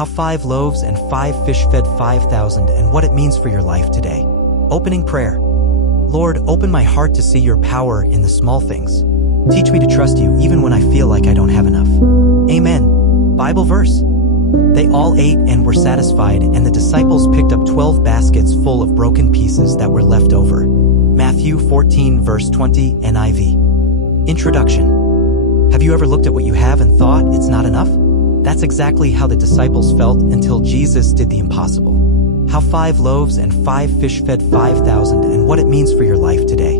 how 5 loaves and 5 fish fed 5,000 and what it means for your life today. Opening prayer. Lord, open my heart to see your power in the small things. Teach me to trust you even when I feel like I don't have enough. Amen. Bible verse. They all ate and were satisfied, and the disciples picked up 12 baskets full of broken pieces that were left over. Matthew 14 verse 20 NIV. Introduction. Have you ever looked at what you have and thought it's not enough? That's exactly how the disciples felt until Jesus did the impossible. How 5 loaves and 5 fish fed 5,000 and what it means for your life today.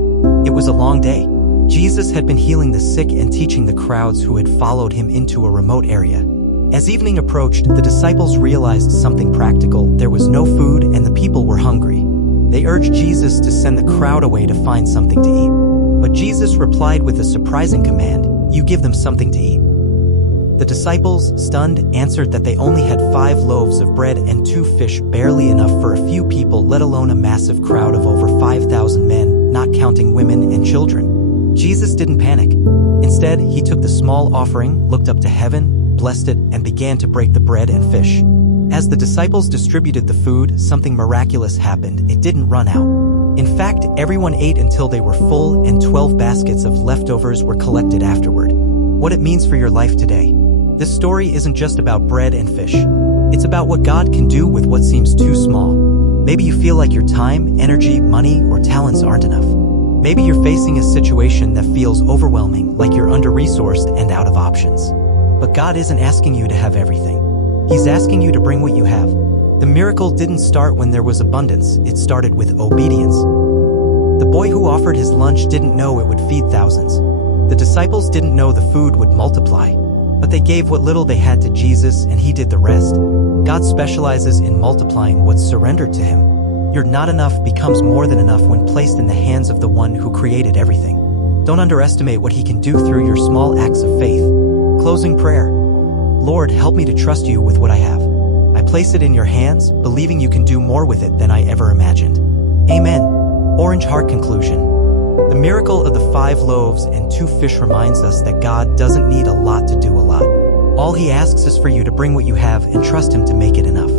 It was a long day. Jesus had been healing the sick and teaching the crowds who had followed him into a remote area. As evening approached, the disciples realized something practical. There was no food and the people were hungry. They urged Jesus to send the crowd away to find something to eat. But Jesus replied with a surprising command, "You give them something to eat." The disciples, stunned, answered that they only had 5 loaves of bread and 2 fish, barely enough for a few people, let alone a massive crowd of over 5,000 men, not counting women and children. Jesus didn't panic. Instead, he took the small offering, looked up to heaven, blessed it, and began to break the bread and fish. As the disciples distributed the food, something miraculous happened. It didn't run out. In fact, everyone ate until they were full, and 12 baskets of leftovers were collected afterward. What it means for your life today. This story isn't just about bread and fish. It's about what God can do with what seems too small. Maybe you feel like your time, energy, money, or talents aren't enough. Maybe you're facing a situation that feels overwhelming, like you're under-resourced and out of options. But God isn't asking you to have everything. He's asking you to bring what you have. The miracle didn't start when there was abundance. It started with obedience. The boy who offered his lunch didn't know it would feed thousands. The disciples didn't know the food would multiply. But they gave what little they had to Jesus, and he did the rest. God specializes in multiplying what's surrendered to him. Your not enough becomes more than enough when placed in the hands of the one who created everything. Don't underestimate what he can do through your small acts of faith. Closing prayer. Lord, help me to trust you with what I have. I place it in your hands, believing you can do more with it than I ever imagined. Amen. Orange Heart Conclusion. The miracle of the 5 loaves and 2 fish reminds us that God doesn't need a lot to do a lot. All he asks is for you to bring what you have and trust him to make it enough.